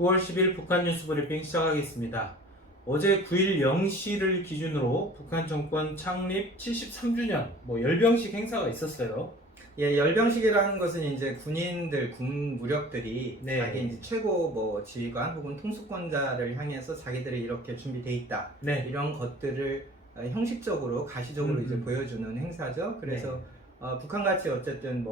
9월 10일 북한 뉴스 브리핑 시작하겠습니다. 어제 9일 0시를 기준으로 북한 정권 창립 73주년 열병식 행사가 있었어요. 예, 열병식이라는 것은 이제 군인들, 군 무력들이 네. 자기 이제 최고 지휘관 혹은 통수권자를 향해서 자기들이 이렇게 준비돼 있다. 네. 이런 것들을 형식적으로, 가시적으로 이제 보여주는 행사죠. 그래서 북한같이 어쨌든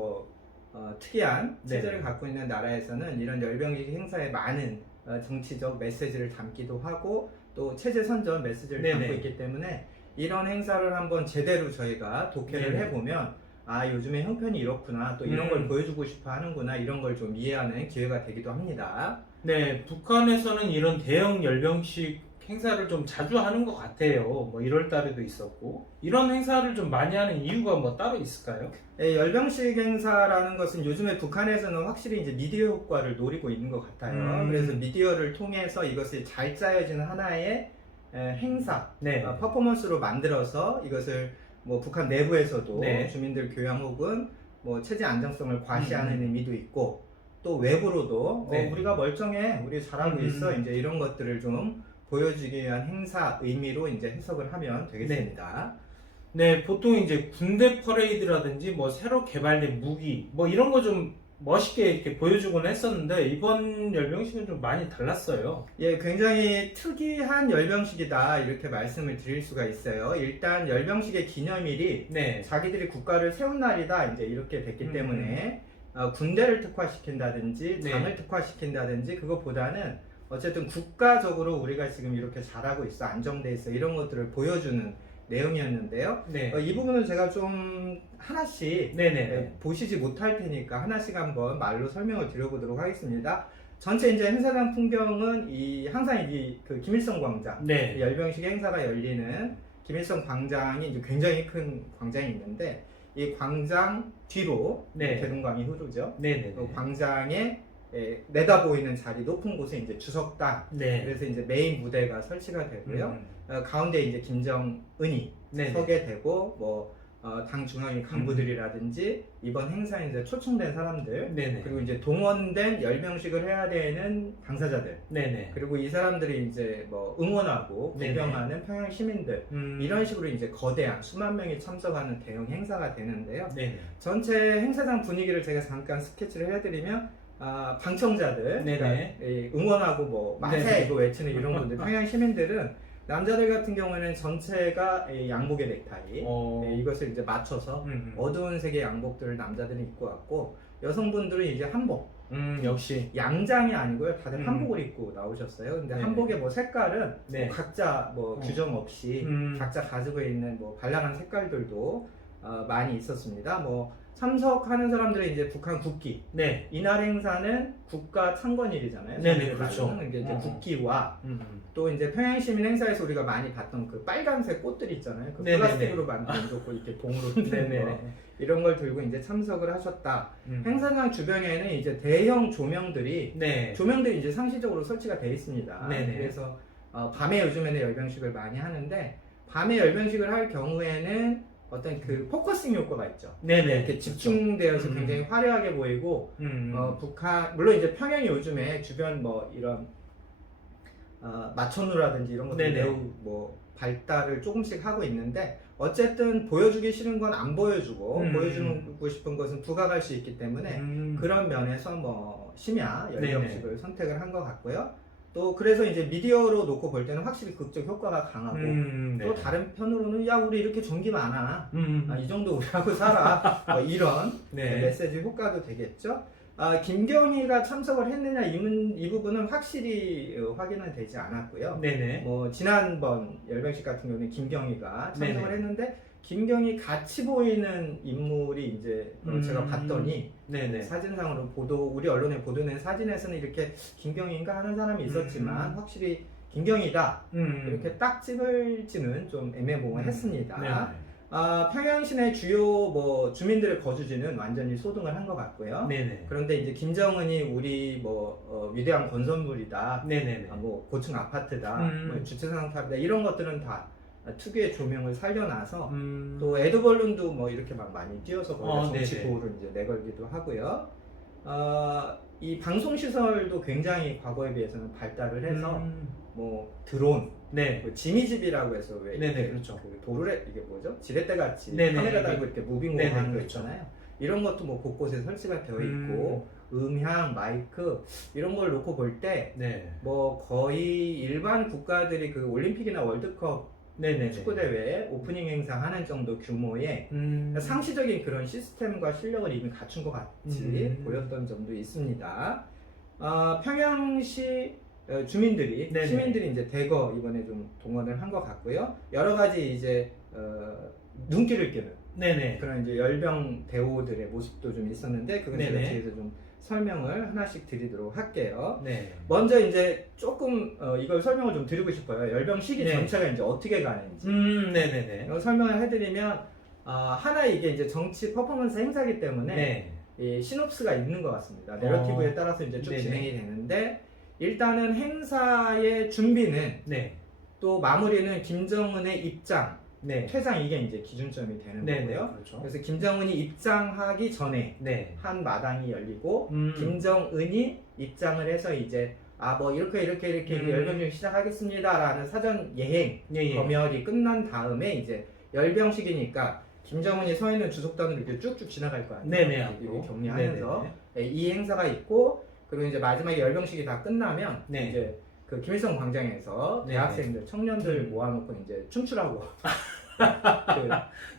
특이한 체제를 갖고 있는 나라에서는 이런 열병식 행사에 많은 정치적 메시지를 담기도 하고 또 체제 선전 메시지를 담고 있기 때문에 이런 행사를 한번 제대로 저희가 독해를 해보면 요즘에 형편이 이렇구나, 또 이런 걸 보여주고 싶어 하는구나, 이런 걸 좀 이해하는 기회가 되기도 합니다. 네, 북한에서는 이런 대형 열병식 행사를 좀 자주 하는 것 같아요. 1월 달에도 있었고. 이런 행사를 좀 많이 하는 이유가 따로 있을까요? 예, 열병식 행사라는 것은 요즘에 북한에서는 확실히 이제 미디어 효과를 노리고 있는 것 같아요. 그래서 미디어를 통해서 이것이 잘 짜여진 하나의 행사, 퍼포먼스로 만들어서 이것을 북한 내부에서도 주민들 교양 혹은 체제 안정성을 과시하는 의미도 있고, 또 외부로도 우리가 멀쩡해, 우리 잘하고 있어, 이제 이런 것들을 좀 보여주기 위한 행사 의미로 이제 해석을 하면 되겠습니다. 네, 보통 이제 군대 퍼레이드라든지 새로 개발된 무기 이런 거 좀 멋있게 이렇게 보여주곤 했었는데 이번 열병식은 좀 많이 달랐어요. 예, 굉장히 특이한 열병식이다 이렇게 말씀을 드릴 수가 있어요. 일단 열병식의 기념일이 자기들이 국가를 세운 날이다 이제 이렇게 됐기 때문에 군대를 특화시킨다든지 당을 특화시킨다든지 그것보다는 어쨌든 국가적으로 우리가 지금 이렇게 잘하고 있어, 안정돼 있어, 이런 것들을 보여주는 내용이었는데요. 이 부분은 제가 좀 하나씩 보시지 못할 테니까 하나씩 한번 말로 설명을 드려보도록 하겠습니다. 전체 이제 행사장 풍경은 항상 그 김일성 광장, 열병식 행사가 열리는 김일성 광장이 이제 굉장히 큰 광장이 있는데, 이 광장 뒤로 대동강이 흐르죠. 광장에 내다 보이는 자리 높은 곳에 이제 주석당, 그래서 이제 메인 무대가 설치가 되고요. 가운데 이제 김정은이 서게 되고, 당 중앙위 간부들이라든지 이번 행사에 이제 초청된 사람들, 그리고 이제 동원된 열병식을 해야 되는 당사자들, 그리고 이 사람들이 이제 응원하고 구경하는 평양 시민들, 이런 식으로 이제 거대한 수만 명이 참석하는 대형 행사가 되는데요. 전체 행사장 분위기를 제가 잠깐 스케치를 해드리면, 방청자들, 그러니까 응원하고 만세 이거 외치는 이런 분들, 평양 시민들은 남자들 같은 경우에는 전체가 양복의 넥타이, 이것을 이제 맞춰서 어두운 색의 양복들을 남자들이 입고 왔고, 여성분들은 이제 한복, 역시 양장이 아니고요, 다들 한복을 입고 나오셨어요. 근데 한복의 색깔은 각자 규정 없이 각자 가지고 있는 발랄한 색깔들도 많이 있었습니다. 참석하는 사람들은 이제 북한 국기. 이날 행사는 국가 창건일이잖아요. 그렇죠. 이제 국기와 또 이제 평양시민 행사에서 우리가 많이 봤던 그 빨간색 꽃들 있잖아요. 그 플라스틱으로 만든 거 이렇게 봉으로 띄는 거. 이런 걸 들고 이제 참석을 하셨다. 행사장 주변에는 이제 대형 조명들이 이제 상시적으로 설치가 되어 있습니다. 그래서 밤에 요즘에는 열병식을 많이 하는데, 밤에 열병식을 할 경우에는 어떤 그 포커싱 효과가 있죠. 이렇게 집중되어서 굉장히 화려하게 보이고, 북한, 물론 이제 평양이 요즘에 주변 이런 마천루라든지 이런 것들 매우 발달을 조금씩 하고 있는데, 어쨌든 보여주기 싫은 건 안 보여주고 보여주고 싶은 것은 부각할 수 있기 때문에 그런 면에서 심야 열병식을 선택을 한 것 같고요. 또 그래서 이제 미디어로 놓고 볼 때는 확실히 극적 효과가 강하고, 또 다른 편으로는 야 우리 이렇게 전기 많아, 이 정도 우리하고 살아, 이런 메시지 효과도 되겠죠. 김경희가 참석을 했느냐 이 부분은 확실히 확인은 되지 않았고요. 지난번 열병식 같은 경우는 김경희가 참석을 했는데, 김경희 같이 보이는 인물이 이제 제가 봤더니 사진상으로 우리 언론에 보도된 사진에서는 이렇게 김경희인가 하는 사람이 있었지만 확실히 김경희다 이렇게 딱 찍을지는 좀 애매모호했습니다. 평양 시내 주요 주민들의 거주지는 완전히 소등을 한 것 같고요. 그런데 이제 김정은이 우리 위대한 건설물이다, 고층 아파트다, 주차장탑이다, 이런 것들은 다 특유의 조명을 살려놔서 또 에드벌룬도 이렇게 막 많이 띄워서 거기다 정치 보호를 이제 내걸기도 하고요. 이 방송 시설도 굉장히 과거에 비해서는 발달을 해서 뭐 드론, 네. 뭐 지미집이라고 해서 왜 네네, 그렇죠. 그 도로에 이게 뭐죠? 지렛대 같이 네네, 카메라 달고 이렇게 무빙 네네, 하는 거 그렇죠. 있잖아요. 이런 것도 뭐 곳곳에 설치가 되어 있고 음향, 마이크 이런 걸 놓고 볼 때 뭐 거의 일반 국가들이 그 올림픽이나 월드컵 축구 대회 오프닝 행사하는 정도 규모의 상시적인 그런 시스템과 실력을 이미 갖춘 것 같이 보였던 점도 있습니다. 평양시 주민들이 시민들이 이제 대거 이번에 좀 동원을 한 것 같고요. 여러 가지 이제 눈길을 끄는 그런 이제 열병 대호들의 모습도 좀 있었는데 그건 제가 뒤에서 좀 설명을 하나씩 드리도록 할게요. 먼저 이제 조금 이걸 설명을 좀 드리고 싶어요. 열병 시기 전체가 이제 어떻게 가는지 설명을 해드리면 하나 이게 이제 정치 퍼포먼스 행사이기 때문에 이 시놉스가 있는 것 같습니다. 내러티브에 따라서 이제 쭉 진행이 되는데 일단은 행사의 준비는 또 마무리는 김정은의 입장 퇴장 이게 이제 기준점이 되는 거고요. 그렇죠. 그래서 김정은이 입장하기 전에 한 마당이 열리고 김정은이 입장을 해서 이제 뭐 이렇게 열병식 시작하겠습니다라는 사전 예행 검열이 끝난 다음에 이제 열병식이니까 김정은이 서 있는 주석단으로 이렇게 쭉쭉 지나갈 거 아니에요. 이렇게 격리하면서 이 행사가 있고 그리고 이제 마지막에 열병식이 다 끝나면 이제 그 김일성 광장에서 대학생들, 청년들 모아놓고 이제 춤추라고.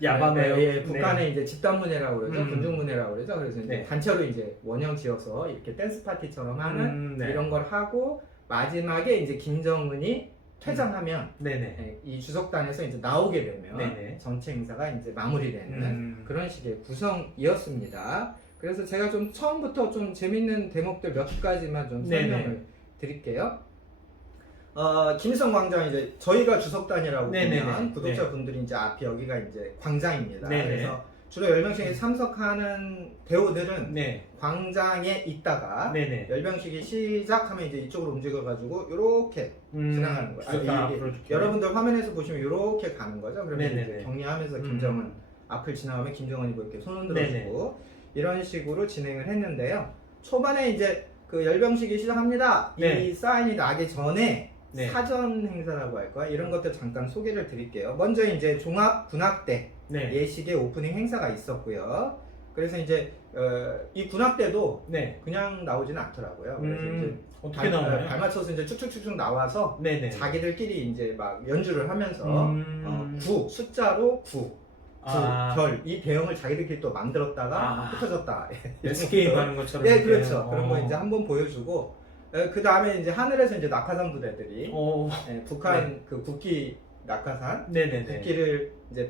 야밤에 북한의 이제 집단문예라고 그러죠. 군중문예라고 그러죠. 그래서 이제 네. 단체로 이제 원형 지어서 이렇게 댄스 파티처럼 하는 이런 걸 하고 마지막에 이제 김정은이 퇴장하면 이 주석단에서 이제 나오게 되면 전체 행사가 이제 마무리되는 그런 식의 구성이었습니다. 그래서 제가 좀 처음부터 좀 재밌는 대목들 몇 가지만 좀 설명을 드릴게요. 김일성 광장 이제 저희가 주석단이라고 보면 구독자분들이 이제 앞이 여기가 이제 광장입니다. 그래서 주로 열병식에 참석하는 대우들은 광장에 있다가 열병식이 시작하면 이제 이쪽으로 움직여가지고 이렇게 지나가는 거예요. 여러분들 화면에서 보시면 이렇게 가는 거죠. 그러면 이제 격리하면서 김정은 앞을 지나가면 김정은이 뭐 이렇게 손 흔들어주고 이런 식으로 진행을 했는데요. 초반에 이제 그 열병식이 시작합니다. 이 사인이 나기 전에 사전 행사라고 할까 이런 것들 잠깐 소개를 드릴게요. 먼저 이제 종합군악대 예식의 오프닝 행사가 있었고요. 그래서 이제 이 군악대도 그냥 나오지는 않더라고요. 그래서 이제 어떻게 나와요? 발맞춰서 이제 쭉쭉쭉쭉 나와서 자기들끼리 이제 막 연주를 하면서 숫자로 9 별, 이 대형을 자기들끼리 또 만들었다가 흩어졌다. SK 하는 것처럼. 그렇죠. 그런 거 이제 한번 보여주고, 그 다음에 이제 하늘에서 이제 낙하산 부대들이 북한 그 국기 낙하산, 국기를 이제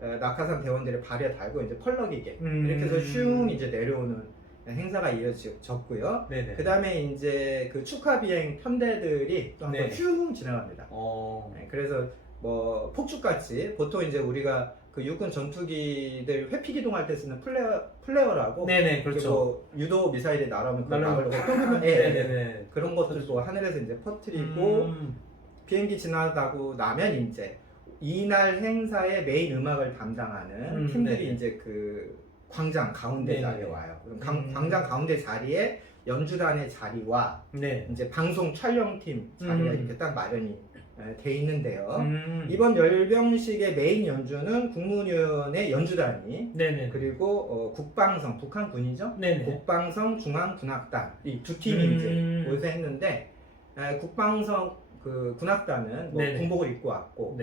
낙하산 대원들의 발에 달고 이제 펄럭이게 이렇게 해서 슝 이제 내려오는 행사가 이어졌고요. 그 다음에 이제 그 축하 비행 편대들이 또 한번 슝 지나갑니다. 그래서 뭐 폭죽같이 보통 이제 우리가 그 육군 전투기들 회피 기동할 때 쓰는 플레어라고 그렇죠. 뭐 유도 미사일이 날아오면 그걸 막으려고 그런 것들도 하늘에서 이제 퍼뜨리고 비행기 지나가고 나면 이제 이날 행사의 메인 음악을 담당하는 팀들이 이제 그 광장 가운데 자리에 와요. 그럼 광장 가운데 자리에 연주단의 자리와 이제 방송 촬영팀 자리가 이렇게 딱 마련이 돼 있는데요. 이번 열병식의 메인 연주는 국무위원회 연주단이 그리고 국방성 북한군이죠. 국방성 중앙군악단 이 두 팀이 이제 모여서 했는데 국방성 그 군악단은 뭐 군복을 입고 왔고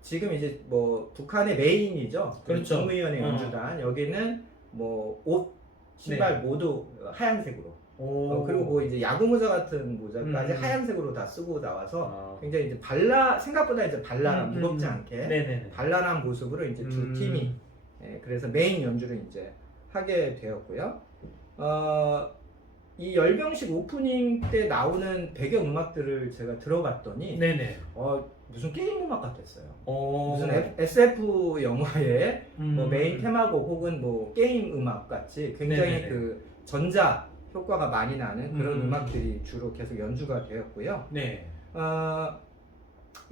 지금 이제 뭐 북한의 메인이죠. 그렇죠. 국무위원회 연주단 여기는 뭐 옷 신발 모두 하얀색으로. 그리고 뭐 이제 야구 모자 같은 모자까지 하얀색으로 다 쓰고 나와서 굉장히 이제 생각보다 이제 발랄한 무겁지 않게 발랄한 모습으로 이제 두 팀이 그래서 메인 연주를 이제 하게 되었고요. 이 열병식 오프닝 때 나오는 배경 음악들을 제가 들어봤더니 무슨 게임 음악 같았어요. 무슨 SF 영화의 뭐 메인 테마곡 혹은 뭐 게임 음악 같이 굉장히 그 전자 효과가 많이 나는 그런 음악들이 주로 계속 연주가 되었고요.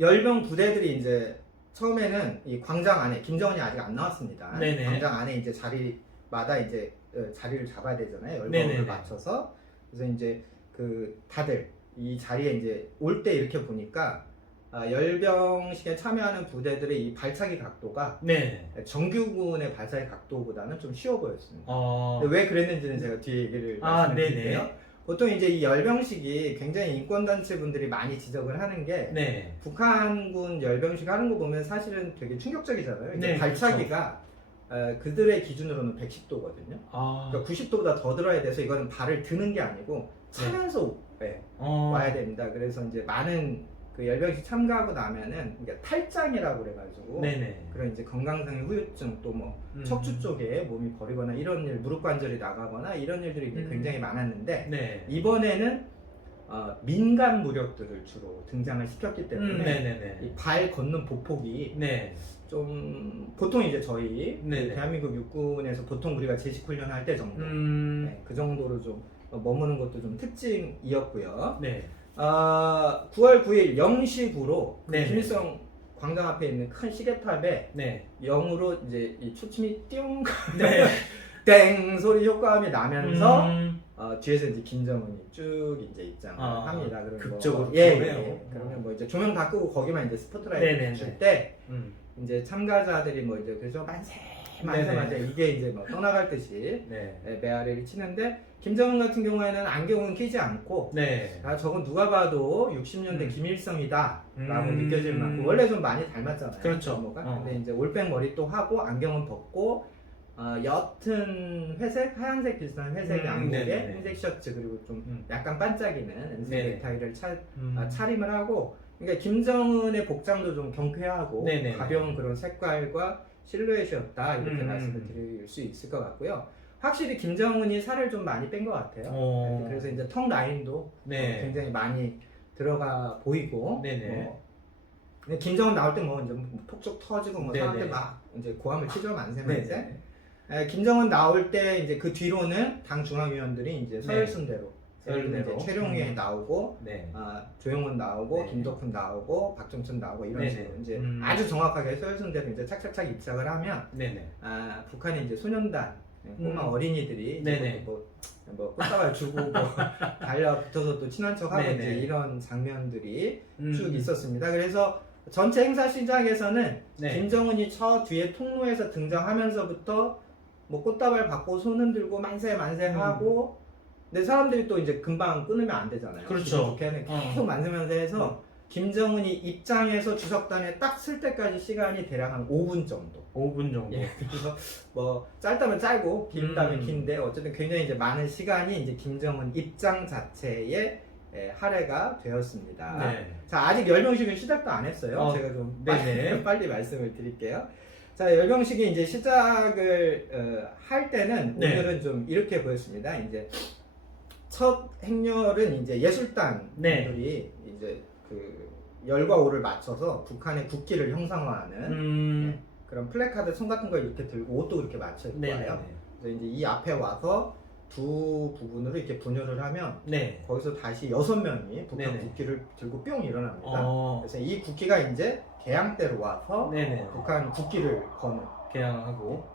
열병 부대들이 이제 처음에는 이 광장 안에 김정은이 아직 안 나왔습니다. 광장 안에 이제 자리마다 이제 자리를 잡아야 되잖아요. 네네네. 열거를 맞춰서. 그래서 이제 그 다들 이 자리에 이제 올 때 이렇게 보니까 열병식에 참여하는 부대들의 이 발차기 각도가 네. 정규군의 발차기 각도보다는 좀 쉬워 보였습니다. 근데 왜 그랬는지는 제가 뒤에 얘기를 말씀드릴게요. 네네. 보통 이제 이 열병식이 굉장히 인권단체 분들이 많이 지적을 하는 게 네. 북한군 열병식 하는 거 보면 사실은 되게 충격적이잖아요. 이제 네, 발차기가 그들의 기준으로는 110도거든요. 그러니까 90도보다 더 들어야 돼서 이거는 발을 드는 게 아니고 차면서 와야 됩니다. 그래서 이제 많은 그 열병식 참가하고 나면은 이게 탈장이라고 그래가지고 네네. 그런 이제 건강상의 후유증 또 뭐 척추 쪽에 몸이 버리거나 이런 일, 무릎 관절이 나가거나 이런 일들이 이제 굉장히 많았는데 네. 이번에는 민간 무력들을 주로 등장을 시켰기 때문에 네네네. 이 발 걷는 보폭이 네. 좀 보통 이제 저희 네네. 대한민국 육군에서 보통 우리가 제식 훈련 할 때 정도 네, 그 정도로 좀 머무는 것도 좀 특징이었고요. 네. 9월 9일 0시부로 네. 김일성 광장 앞에 있는 큰 시계탑에 네. 0으로 이제 이 초침이 띵 네. 땡 소리 효과음이 나면서 음. 뒤에서 이제 김정은이 쭉 이제 입장을 합니다. 그럼 극적으로 뭐, 들어오네요. 그러면 뭐 이제 조명 다 끄고 거기만 이제 스포트라이트 네네네. 줄 때 이제 참가자들이 뭐 이제 그래서 만세 이게 이제 뭐 떠나갈 듯이 네. 메아리를 치는데 김정은 같은 경우에는 안경은 끼지 않고 네. 저건 누가 봐도 60년대 김일성이다 라고 느껴질 만큼 원래 좀 많이 닮았잖아요. 그렇죠. 뭐가. 근데 이제 올백 머리 또 하고 안경은 벗고 옅은 회색, 하얀색 비슷한 회색 양복에 네네네. 흰색 셔츠 그리고 좀 약간 반짝이는 은색 네네. 넥타이를 차림을 하고 그러니까 김정은의 복장도 좀 경쾌하고 네네네. 가벼운 그런 색깔과 실루엣이었다 이렇게 말씀을 드릴 수 있을 것 같고요. 확실히 김정은이 살을 좀 많이 뺀 것 같아요. 그래서 이제 턱 라인도 네. 굉장히 많이 들어가 보이고 네네. 근데 김정은 나올 때 뭐 이제 톡톡 터지고 뭐 네네. 사람들 막 이제 고함을 치죠 만세. 네네. 김정은 나올 때 이제 그 뒤로는 당 중앙위원들이 이제 서열순대로 이제 최룡해 나오고 네. 조용훈 나오고 네. 김덕훈 나오고 박정천 나오고 이런 네네. 식으로 이제 아주 정확하게 서열순대로 이제 착착착 입장을 하면 네네. 북한의 이제 소년단 꼬마 어린이들이 네네. 뭐 꽃다발 주고 뭐 달려붙어서 또 친한 척하고 네네. 이제 이런 장면들이 쭉 있었습니다. 그래서 전체 행사 시작에서는 네. 김정은이 저 뒤에 통로에서 등장하면서부터 뭐 꽃다발 받고 손 흔들고 만세 하고 근데 사람들이 또 이제 금방 끊으면 안 되잖아요. 그렇죠. 계속 만세면서 해서 김정은이 입장해서 주석단에 딱 쓸 때까지 시간이 대략 한 5분 정도. 5분 정도. 예, 그래서 뭐 짧다면 짧고 길다면 긴데 어쨌든 굉장히 이제 많은 시간이 이제 김정은 입장 자체에 할애가 되었습니다. 네. 자, 아직 열병식은 시작도 안 했어요. 제가 좀 빨리 말씀을 드릴게요. 자, 열병식이 이제 시작을 할 때는 오늘은 좀 이렇게 보였습니다. 이제 첫 행렬은 이제 예술단들이 이제 그 열과 오를 맞춰서 북한의 국기를 형상화하는 그런 플래카드 손 같은 걸 이렇게 들고 옷도 이렇게 맞춰 입고 와요. 그래서 이제 이 앞에 와서 두 부분으로 이렇게 분열을 하면 거기서 다시 6명이 북한 국기를 들고 뿅 일어납니다. 그래서 이 국기가 이제 개항대로 와서 북한 국기를 거는 개항하고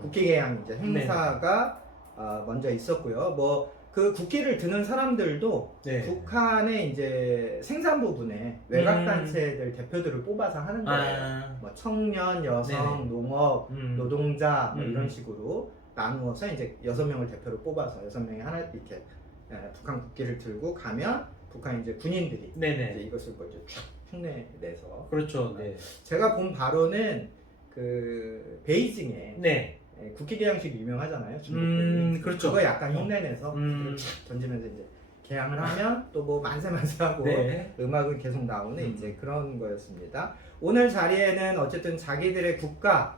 국기 개항 이제 행사가 먼저 있었고요. 뭐 그 국기를 드는 사람들도 북한의 이제 생산 부분에 외곽 단체들 대표들을 뽑아서 하는 거예요. 뭐 청년, 여성, 농업, 노동자 뭐 이런 식으로 나누어서 이제 6명을 대표로 뽑아서 6명이 하나 이렇게 북한 국기를 들고 가면 북한 이제 군인들이 이제 이것을 뭐 이제 쫙 흉내내서 그렇죠. 네. 제가 본 바로는 그 베이징에 국기 개항식 유명하잖아요. 중국들이. 그렇죠. 그거 약간 흉내내서 촥 던지면서 이제 개항을 하면 또 뭐 만세 하고 음악은 계속 나오는 이제 그런 거였습니다. 오늘 자리에는 어쨌든 자기들의 국가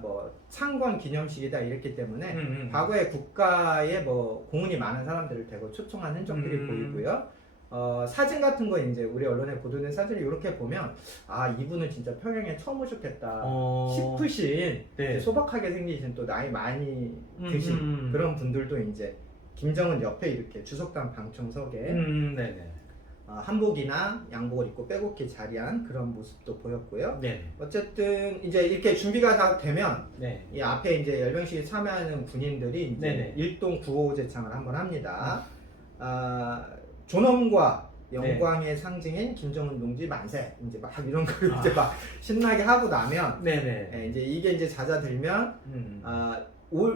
뭐 창건 기념식이다 이랬기 때문에 과거에 국가에 뭐 공훈이 많은 사람들을 대거 초청한 흔적들이 보이고요. 사진 같은 거 이제 우리 언론에 보도된 사진을 이렇게 보면 이분은 진짜 평양에 처음 오셨겠다 싶으신 소박하게 생기신 또 나이 많이 드신 그런 분들도 이제 김정은 옆에 이렇게 주석단 방청석에 한복이나 양복을 입고 빼곡히 자리한 그런 모습도 보였고요. 네. 어쨌든 이제 이렇게 준비가 다 되면 네. 이 앞에 이제 열병식에 참여하는 군인들이 이제 네네. 일동 구호 제창을 한번 합니다. 존엄과 영광의 상징인 김정은 동지 만세 이제 막 이런 걸 이제 막 신나게 하고 나면 네네. 이제 이게 이제 잦아들면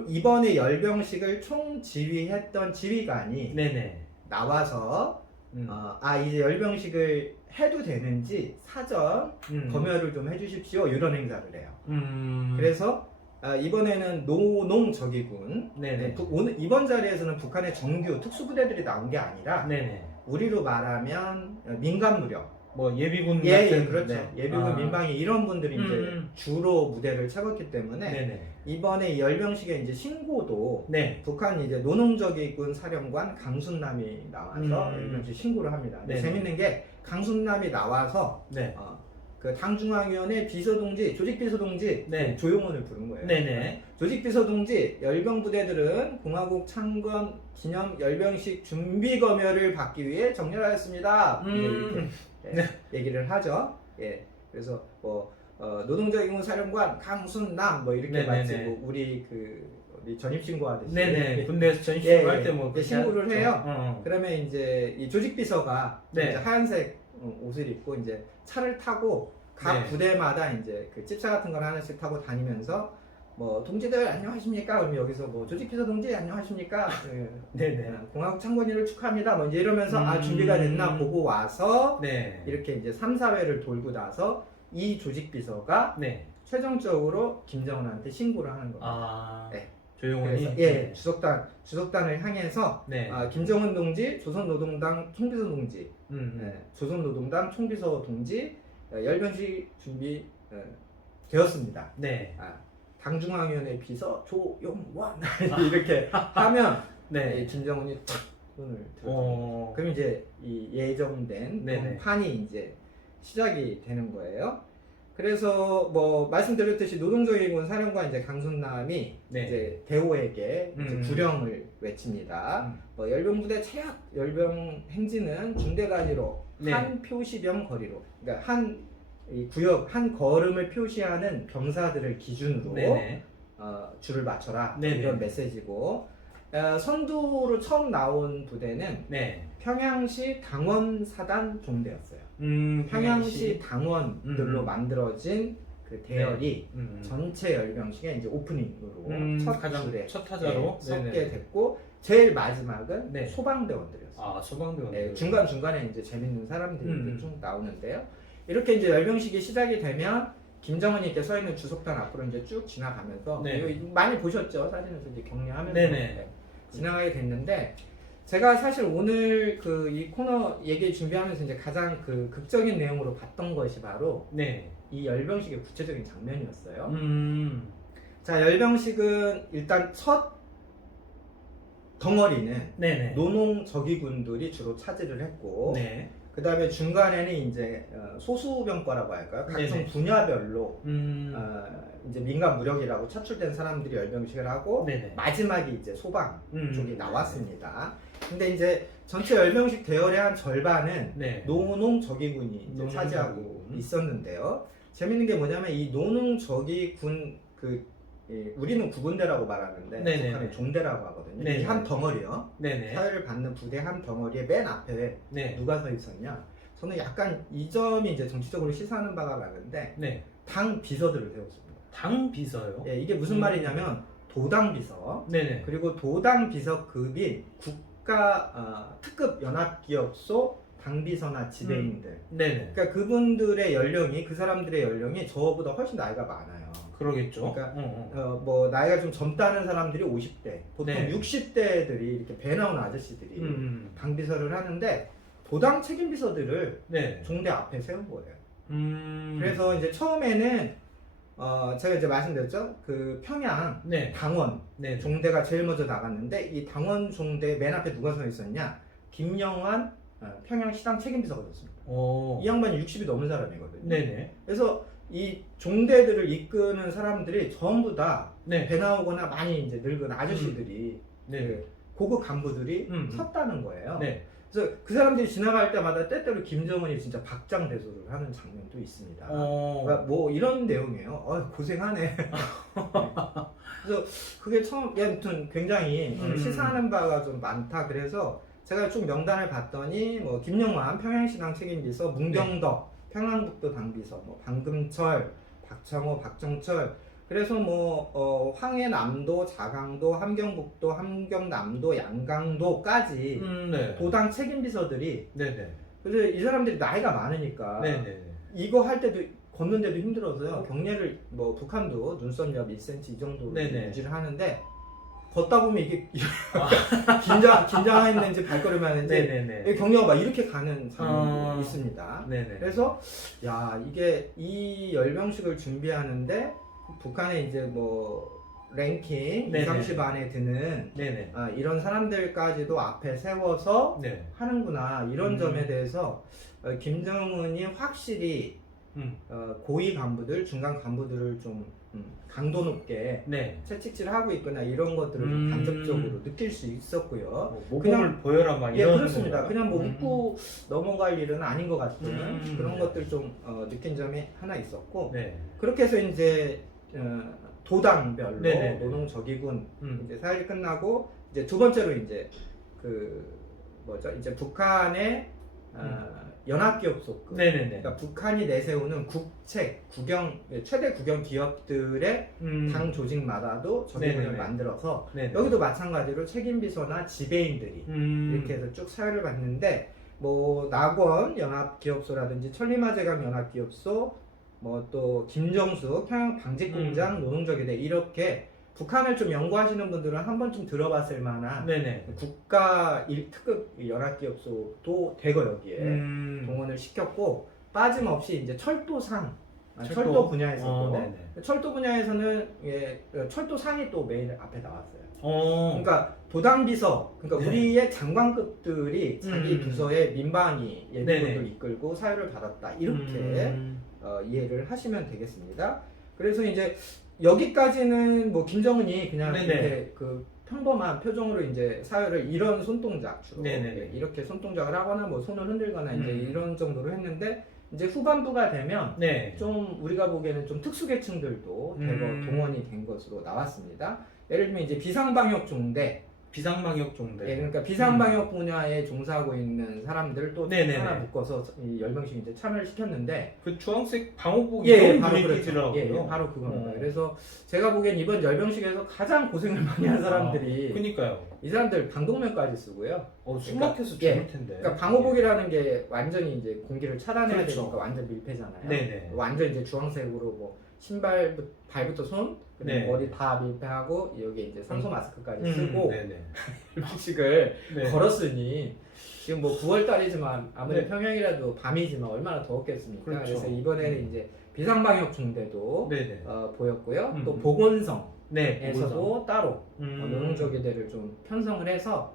이번에 열병식을 총지휘했던 지휘관이 네네. 나와서 이제 열병식을 해도 되는지 사전 검열을 좀 해주십시오 이런 행사를 해요. 그래서 이번에는 노농적이군. 네네. 오늘 이번 자리에서는 북한의 정규 특수부대들이 나온 게 아니라 네네. 우리로 말하면 민간 무력. 뭐 예비군 예, 같은 그렇죠. 네. 예비군 민방위 이런 분들이 이제 주로 무대를 채웠기 때문에 네네. 이번에 열병식에 이제 신고도 네. 북한 이제 노농적이군 사령관 강순남이 나와서 열병식 신고를 합니다. 근데 네네. 재밌는 게 강순남이 나와서 네. 그 당중앙위원회 비서동지, 조직비서동지 네. 조용원을 부른 거예요. 네네. 조직비서동지 열병부대들은 공화국 창건 기념 열병식 준비 검열을 받기 위해 정렬하였습니다. 이렇게 얘기를 하죠. 예. 그래서 뭐 노동자기군 사령관 강순남 뭐 이렇게 마치 뭐 우리 우리 전입신고하듯이 네네. 군대에서 전입신고할 때 뭐 신고를 해요. 그러면 이제 이 조직비서가 네. 이제 하얀색 옷을 입고 이제 차를 타고 각 부대마다 이제 그 찝차 같은 걸 하나씩 타고 다니면서 뭐 동지들 안녕하십니까? 그럼 여기서 뭐 조직비서 동지 안녕하십니까? 네네. 공화국 창건일을 축하합니다. 뭐 이제 이러면서 준비가 됐나 보고 와서 네. 이렇게 이제 3, 4회를 돌고 나서 이 조직비서가 네. 최종적으로 김정은한테 신고를 하는 겁니다. 네. 조용원이 그래서 주석단을 향해서 네. 김정은 동지, 조선노동당 총비서 동지, 조선노동당 총비서 동지 열병식 준비 되었습니다. 네. 당중앙위원회 비서 조용원 이렇게 하면 네. 김정은이 탁 손을 들어. 그럼 이제 이 예정된 판이 이제 시작이 되는 거예요. 그래서 뭐 말씀드렸듯이 노동조기군 사령관 이제 강순남이 이제 대호에게 이제 구령을 외칩니다. 뭐 열병부대 차렷 열병 행진은 중대단위로 한 표시병 거리로, 그러니까 이 구역 한 걸음을 표시하는 병사들을 기준으로 줄을 맞춰라 이런 메시지고, 선두로 처음 나온 부대는 평양시 당원사단 종대였어요. 평양시 당원들로 만들어진 그 대열이 전체 열병식에 이제 오프닝으로 첫 타자로 섰게 됐고, 제일 마지막은 소방대원들이었어요. 소방대원들. 중간 중간에 이제 재밌는 사람들이 쭉 나오는데요. 이렇게 이제 열병식이 시작이 되면 김정은이 이렇게 서 있는 주석단 앞으로 이제 쭉 지나가면서 많이 보셨죠? 사진에서 이제 격려하면서 지나가게 됐는데, 제가 사실 오늘 이 코너 얘기 준비하면서 이제 가장 극적인 내용으로 봤던 것이 바로 이 열병식의 구체적인 장면이었어요. 자, 열병식은 일단 첫 덩어리는 노농적이군들이 주로 차지를 했고, 그 다음에 중간에는 이제 소수병과라고 할까요? 각종 분야별로 이제 민간 무력이라고 차출된 사람들이 열병식을 하고, 마지막이 이제 소방 쪽이 나왔습니다. 근데 이제 전체 열병식 대열의 한 절반은 노농적이군이 이제 차지하고 있었는데요. 재밌는 게 뭐냐면 이 노농적이군 우리는 구분대라고 말하는데 북한은 종대라고 하거든요. 이 한 덩어리요. 사회를 받는 부대 한 덩어리에 맨 앞에 누가 서 있었냐? 저는 약간 이 점이 이제 정치적으로 시사하는 바가 많은데 당 비서들을 세웠습니다. 당 비서요? 이게 무슨 말이냐면 도당 비서, 그리고 도당 비서급인 국가 특급 연합기업소 당비서나 지배인들. 그러니까 그분들의 연령이, 그 사람들의 연령이 저보다 훨씬 나이가 많아요. 그러겠죠. 그러니까 뭐 나이가 좀 젊다는 사람들이 50대, 보통 60대들이 이렇게 배 나온 아저씨들이 당비서를 하는데, 도당 책임비서들을 종대 앞에 세운 거예요. 그래서 이제 처음에는 제가 이제 말씀드렸죠. 그 평양 당원 종대가 제일 먼저 나갔는데, 이 당원 종대 맨 앞에 누가 서 있었냐? 김영환 평양시당 책임비서가 됐습니다. 이 양반이 60이 넘은 사람이거든요. 그래서 이 종대들을 이끄는 사람들이 전부 다 배 나오거나 많이 이제 늙은 아저씨들이 고급 간부들이 섰다는 거예요. 그래서 그 사람들이 지나갈 때마다 때때로 김정은이 진짜 박장대소를 하는 장면도 있습니다. 그러니까 뭐 이런 내용이에요. 고생하네. 그래서 그게 처음, 아무튼 굉장히 시사하는 바가 좀 많다. 그래서 제가 쭉 명단을 봤더니 뭐 김영환 평양시당 책임비서, 문경덕 평양북도 당비서, 뭐 방금철, 박창호, 박정철. 그래서 뭐 황해남도, 자강도, 함경북도, 함경남도, 양강도까지 네. 도당 책임비서들이. 네네. 그래서 이 사람들이 나이가 많으니까 네네. 이거 할 때도 걷는데도 힘들어서요. 경례를 뭐 북한도 눈썹 옆 1cm 이 정도로 네네. 유지를 하는데 걷다 보면 이게 긴장했는지 발걸음이 하는지 네네네. 경례가 막 이렇게 가는 장면도 있습니다. 네네. 그래서 야, 이게 이 열병식을 준비하는데 북한의 이제 뭐 랭킹 네네. 2, 30 안에 드는 네네. 이런 사람들까지도 앞에 세워서 네. 하는구나, 이런 점에 대해서 김정은이 확실히 고위 간부들, 중간 간부들을 좀 강도 높게 네. 채찍질하고 있거나 이런 것들을 좀 간접적으로 느낄 수 있었고요. 모범을 보여라 막 예, 이런. 그렇습니다. 그냥 뭐 웃고 넘어갈 일은 아닌 것 같은 그런 네. 것들 좀 느낀 점이 하나 있었고, 네. 그렇게 해서 이제 도당별로 네네. 노동저기군 이제 사일이 끝나고 이제 두 번째로 이제 그 뭐죠? 이제 북한의 연합기업소급. 네네네. 그러니까 북한이 내세우는 국책, 최대 국영 기업들의 당 조직마다도 저기군을 네네네. 만들어서 네네. 여기도 마찬가지로 책임비서나 지배인들이 이렇게 해서 쭉 사회를 봤는데, 뭐 낙원 연합기업소라든지 천리마제강 연합기업소, 뭐 또 김정수 평양 방직공장 노동조기대, 이렇게 북한을 좀 연구하시는 분들은 한 번쯤 들어봤을 만한 네네. 국가 특급 연합기업소도 대거 여기에 동원을 시켰고, 빠짐없이 이제 철도상, 철도 분야에서도 철도 분야에서는 철도상이 또 메인 앞에 나왔어요. 그러니까 도당비서, 그러니까 우리의 장관급들이 자기 부서의 민방위 예비군을 이끌고 사유를 받았다, 이렇게 이해를 하시면 되겠습니다. 그래서 이제 여기까지는 뭐 김정은이 그냥 이렇게 그 평범한 표정으로 이제 사회를 이런 손동작, 주로 이렇게 손동작을 하거나 뭐 손을 흔들거나 이제 이런 정도로 했는데, 이제 후반부가 되면 좀 우리가 보기에는 좀 특수계층들도 대거 동원이 된 것으로 나왔습니다. 예를 들면 이제 비상방역종대, 예, 그러니까 비상방역 분야에 종사하고 있는 사람들도 하나 묶어서 이 열병식 이제 참여를 시켰는데, 그 주황색 방호복이 바로 분위기더라고요. 그렇죠. 바로 그겁니다. 그래서 제가 보기엔 이번 열병식에서 가장 고생을 많이 한 사람들이 그러니까요. 이 사람들 방독면까지 쓰고요. 숨막혀서 죽을 텐데. 그러니까 방호복이라는 게 완전히 이제 공기를 차단해야 그렇죠. 되니까 완전 밀폐잖아요. 네네. 완전 이제 주황색으로 뭐 발부터 손, 머리 다 밀폐하고 여기 이제 산소 마스크까지 쓰고 열병식을 걸었으니, 지금 뭐 9월 달이지만 아무리 평양이라도 밤이지만 얼마나 더웠겠습니까? 그렇죠. 그래서 이번에는 이제 비상방역 중대도 보였고요. 또 보건성에서도 따로 노동조기대를 좀 편성을 해서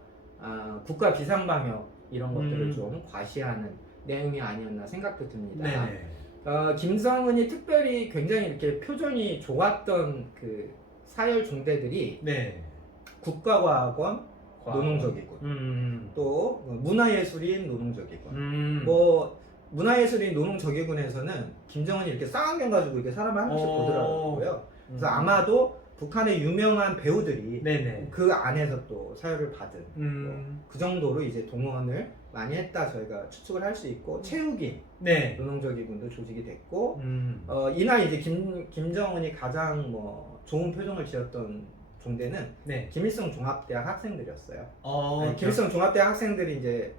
국가 비상방역 이런 것들을 좀 과시하는 내용이 아니었나 생각도 듭니다. 김정은이 특별히 굉장히 이렇게 표정이 좋았던 그 사열 종대들이 국가과학원, 노농조기군, 또 문화예술인 노농조기군. 뭐 문화예술인 노농조기군에서는 김정은이 이렇게 쌍안경 가지고 이렇게 사람을 한 명씩 보더라고요. 그래서 아마도 북한의 유명한 배우들이 그 안에서 또 사유를 받은 그 정도로 이제 동원을 많이 했다, 저희가 추측을 할 수 있고, 체육인 노동조기군도 조직이 됐고, 이날 이제 김정은이 가장 뭐 좋은 표정을 지었던 종대는 김일성 종합대학 학생들이었어요. 김일성 종합대학 학생들이 이제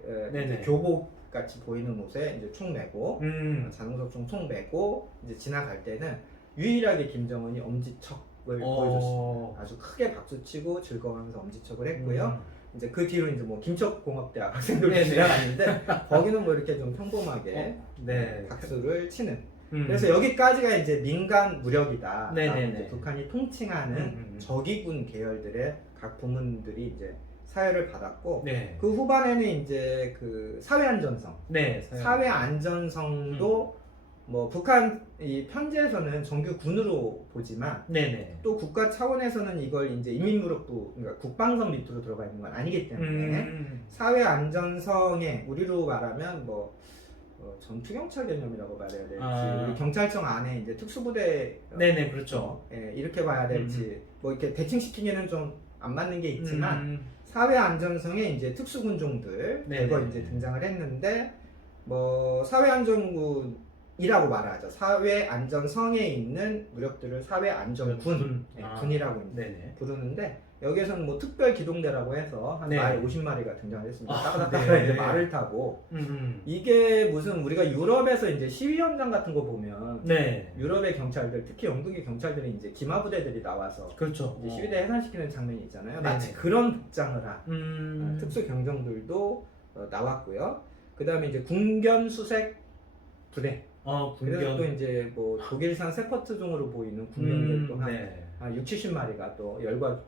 교복 같이 보이는 옷에 이제 총 메고 자동차총 총 메고 이제 지나갈 때는 유일하게 김정은이 엄지척을 보여줬습니다. 아주 크게 박수치고 즐거워하면서 엄지척을 했고요. 이제 그 뒤로 이제 뭐 김척공업대학 학생들이 지나갔는데 거기는 뭐 이렇게 좀 평범하게 박수를 치는. 그래서 여기까지가 이제 민간 무력이다. 이제 북한이 통칭하는 적의군 계열들의 각 부문들이 이제 사회를 받았고, 그 후반에는 이제 그 사회 안전성, 사회 안전성도 뭐 북한 이 편지에서는 정규 군으로 보지만 네네. 또 국가 차원에서는 이걸 이제 인민무력부 그러니까 국방성 밑으로 들어가 있는 건 아니기 때문에 사회 안전성에 우리로 말하면 뭐 전투경찰 개념이라고 말해야 될지 우리 경찰청 안에 이제 특수부대 네네 그렇죠. 예, 이렇게 봐야 될지 뭐 이렇게 대칭시키기는 좀 안 맞는 게 있지만 사회 안전성에 이제 특수군종들 이거 이제 등장을 했는데 뭐 사회 안전군이라고 말하죠. 사회 안전성에 있는 무력들을 사회 안전군 군이라고 이제 부르는데 여기에서는 뭐 특별 기동대라고 해서 한 말 50마리가 등장했습니다. 따라따라 이제 말을 타고 이게 무슨 우리가 유럽에서 이제 시위 현장 같은 거 보면 유럽의 경찰들 특히 영국의 경찰들이 이제 기마부대들이 나와서 그렇죠. 이제 시위대 해산시키는 장면이 있잖아요. 마치 그런 복장을 한 특수 경정들도 나왔고요. 그 다음에 이제 군견수색 부대. 그래서 또 이제 뭐 독일산 세퍼트종으로 보이는 군견들도 한 6, 70마리가 또 열과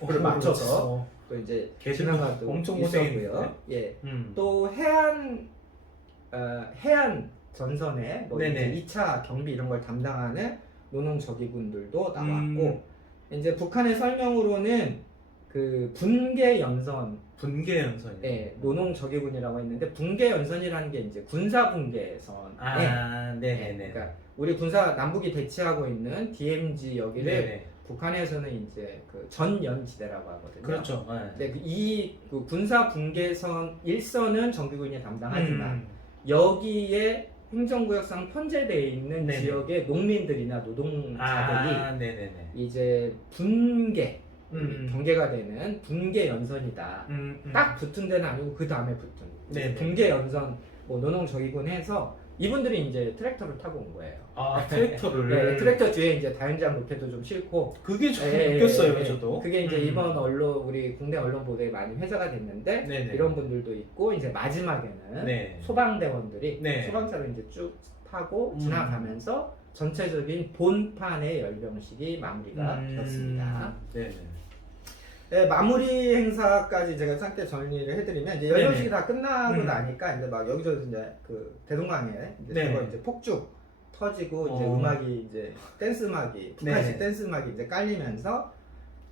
를 맞춰서 또 이제 지나가도 엄청 있었고요. 예. 또 해안 전선에 뭐 이제 2차 경비 이런 걸 담당하는 노농저기군들도 나왔고 이제 북한의 설명으로는 그 분계연선 예, 노농저기군이라고 했는데 분계연선이라는 게 이제 군사분계선 그러니까 우리 군사 남북이 대치하고 있는 DMZ 여기를 북한에서는 이제 그 전연지대라고 하거든요. 그렇죠. 네, 그 군사 분계선 1선은 정규군이 담당하지만 여기에 행정구역상 편제되어 있는 지역의 농민들이나 노동자들이 이제 경계가 되는 분계 연선이다. 딱 붙은 데는 아니고 그 다음에 붙은 분계 연선 뭐 노농저기군 해서 이분들이 이제 트랙터를 타고 온 거예요. 트랙터를? 네, 트랙터 뒤에 이제 다연장 로켓도 좀 싣고. 그게 좀 웃겼어요, 저도. 그게 이제 이번 우리 국내 언론 보도에 많이 회자가 됐는데, 이런 분들도 있고, 이제 마지막에는 소방대원들이 소방차로 이제 쭉 타고 지나가면서 전체적인 본판의 열병식이 마무리가 되었습니다. 네, 마무리 행사까지 제가 짧게 정리를 해드리면 이제 열병식이 다 끝나고 나니까 이제 막 여기저기 이제 그 대동강에 이제 폭죽 터지고 이제 음악이 이제 댄스 음악이 북한식 댄스 음악이 이제 깔리면서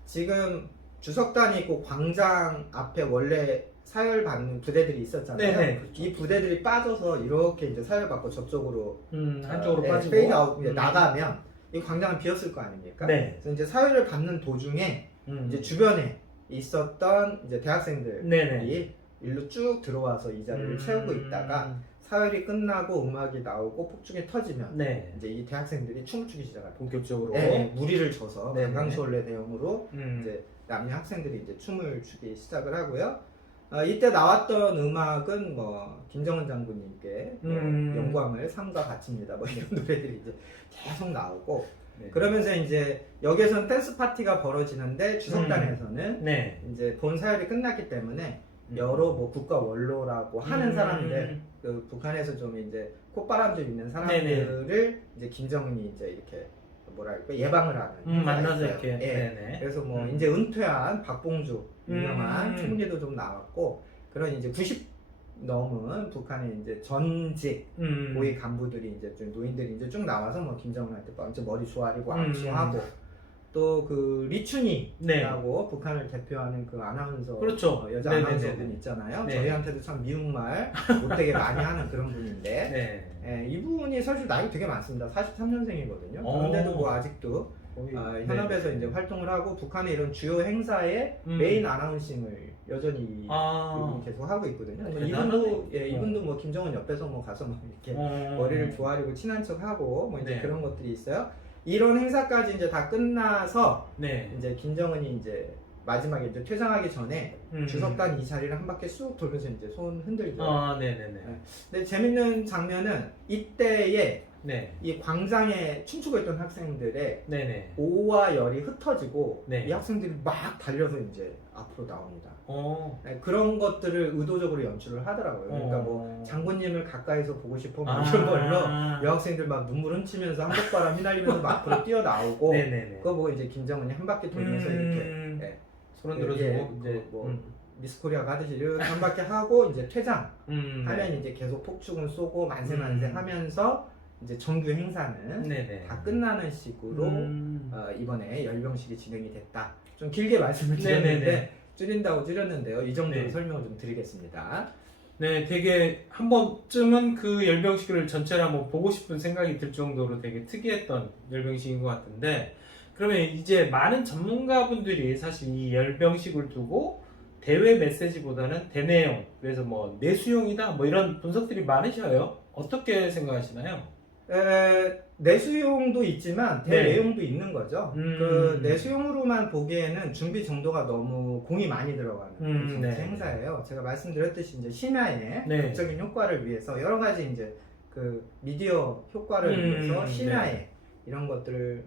지금 주석단이 있고 광장 앞에 원래 사열 받는 부대들이 있었잖아요. 그렇죠. 이 부대들이 빠져서 이렇게 이제 사열 받고 저쪽으로 한쪽으로 빠지고 페이드 아웃 나가면 이 광장은 비었을 거 아닙니까? 그래서 이제 사열을 받는 도중에 이제 주변에 있었던 이제 대학생들이 일로 쭉 들어와서 이 자리를 채우고 있다가 사열이 끝나고 음악이 나오고 폭죽이 터지면 이제 이 대학생들이 춤을 추기 시작합니다. 본격적으로 무리를 져서 강강수월래 대형으로 이제 남녀 학생들이 이제 춤을 추기 시작을 하고요. 이때 나왔던 음악은 뭐 김정은 장군님께 영광을 상과 바칩니다. 뭐 이런 노래들이 이제 계속 나오고 그러면서 이제 여기에서는 댄스 파티가 벌어지는데 주석단에서는 이제 본 사열이 끝났기 때문에 여러 뭐 국가 원로라고 하는 사람들 그 북한에서 좀 이제 콧바람 좀 있는 사람들을 이제 김정은이 이제 이렇게 뭐랄까 예방을 하는 만나서 이렇게 그래서 뭐 이제 은퇴한 박봉주 유명한 총리도 좀 나왔고 그런 이제 90 넘은 북한의 이제 전직 고위 간부들이 이제 좀 노인들이 이제 쭉 나와서 뭐 김정은한테 먼저 머리 조아리고 악수하고 또 그 리춘희라고 북한을 대표하는 그 아나운서 여자 아나운서분 있잖아요. 저희한테도 참 미운 말 못되게 많이 하는 그런 분인데 이분이 사실 나이 되게 많습니다. 43년생이거든요. 그런데도 뭐 아직도 현업에서 이제 활동을 하고 북한의 이런 주요 행사에 메인 아나운싱을 여전히 이분이 계속 하고 있거든요. 이분도 뭐 김정은 옆에서 뭐 가서 뭐 이렇게 머리를 조아리고 친한 척하고 뭐 이제 그런 것들이 있어요. 이런 행사까지 이제 다 끝나서 이제 김정은이 이제 마지막에 이제 퇴장하기 전에 주석단 이 자리를 한 바퀴 쑥 돌면서 이제 손 흔들죠. 근데 재밌는 장면은 이때에 이 광장에 춤추고 있던 학생들의 오와 열이 흩어지고 이 학생들이 막 달려서 이제 앞으로 나옵니다. 그런 것들을 의도적으로 연출을 하더라고요. 그러니까 뭐 장군님을 가까이서 보고 싶어 뭐 이런 걸로 여학생들 막 눈물 훔치면서 한복바람 휘날리면서 막 앞으로 뛰어나오고 그거 보고 이제 김정은이 한 바퀴 돌면서 이렇게 손을 들어주고 이제 뭐 미스코리아가 하듯이 이렇게 한 바퀴 하고 이제 퇴장 하면 이제 계속 폭죽은 쏘고 만세 하면서 이제 정규 행사는 네네. 다 끝나는 식으로 이번에 열병식이 진행이 됐다. 좀 길게 말씀을 드렸는데 네네네. 줄인다고 줄였는데요. 이 정도로 네. 설명을 좀 드리겠습니다. 네, 되게 한 번쯤은 그 열병식을 전체를 한번 보고 싶은 생각이 들 정도로 되게 특이했던 열병식인 것 같은데, 그러면 이제 많은 전문가분들이 사실 이 열병식을 두고 대외 메시지보다는 대내용, 그래서 뭐 내수용이다 뭐 이런 분석들이 많으셔요. 어떻게 생각하시나요? 내수용도 있지만 네. 대내용도 있는 거죠. 그 내수용으로만 보기에는 준비 정도가 너무 공이 많이 들어가는 네. 행사예요. 제가 말씀드렸듯이 이제 신화의 네. 극적인 효과를 위해서 여러 가지 이제 그 미디어 효과를 위해서 신화의 네. 이런 것들을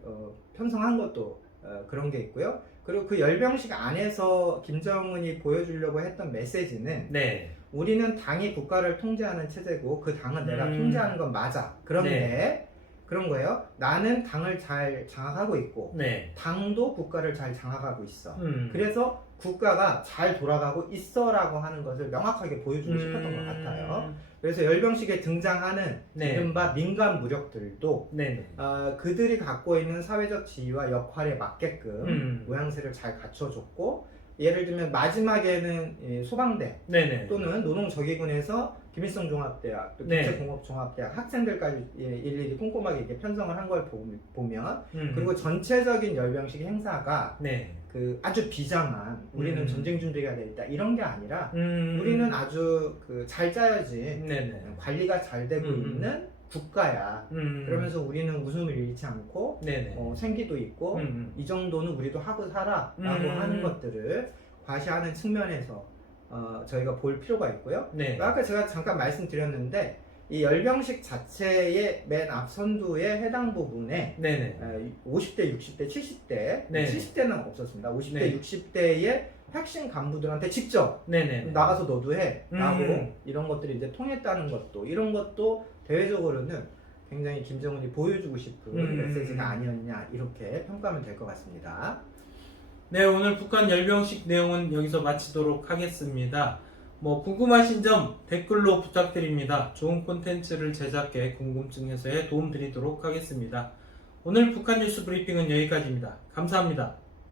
편성한 것도 그런 게 있고요. 그리고 그 열병식 안에서 김정은이 보여주려고 했던 메시지는 네. 우리는 당이 국가를 통제하는 체제고 그 당은 내가 통제하는 건 맞아. 그런데 그런 거예요. 나는 당을 잘 장악하고 있고 네. 당도 국가를 잘 장악하고 있어. 음. 그래서 국가가 잘 돌아가고 있어라고 하는 것을 명확하게 보여주고 싶었던 것 같아요. 그래서 열병식에 등장하는 네. 이른바 민간 무력들도 네. 그들이 갖고 있는 사회적 지위와 역할에 맞게끔 모양새를 잘 갖춰줬고, 예를 들면 마지막에는 소방대 네네. 또는 노동저기군에서 김일성 종합대학, 또 네. 국제공업종합대학 학생들까지 일일이 꼼꼼하게 이렇게 편성을 한 걸 보면, 그리고 그리고 전체적인 열병식 행사가 네. 그 아주 비장한 우리는 전쟁 준비가 돼 있다 이런 게 아니라 우리는 아주 그 잘 짜여진 네네. 관리가 잘 되고 있는 국가야. 그러면서 우리는 웃음을 잃지 않고 네네. 생기도 있고 이 정도는 우리도 하고 살아라고 하는 것들을 과시하는 측면에서 저희가 볼 필요가 있고요. 네. 아까 제가 잠깐 말씀드렸는데 이 열병식 자체의 맨 앞선두에 해당 부분에 네네. 50대, 60대, 70대, 네. 70대는 없었습니다. 50대, 네. 60대의 핵심 간부들한테 직접 네네. 나가서 너도 해 라고 이런 것들이 이제 통했다는 것도, 이런 것도 대외적으로는 굉장히 김정은이 보여주고 싶은 메시지가 아니었냐 이렇게 평가하면 될 것 같습니다. 네, 오늘 북한 열병식 내용은 여기서 마치도록 하겠습니다. 뭐 궁금하신 점 댓글로 부탁드립니다. 좋은 콘텐츠를 제작해 궁금증 해소에 도움 드리도록 하겠습니다. 오늘 북한 뉴스 브리핑은 여기까지입니다. 감사합니다.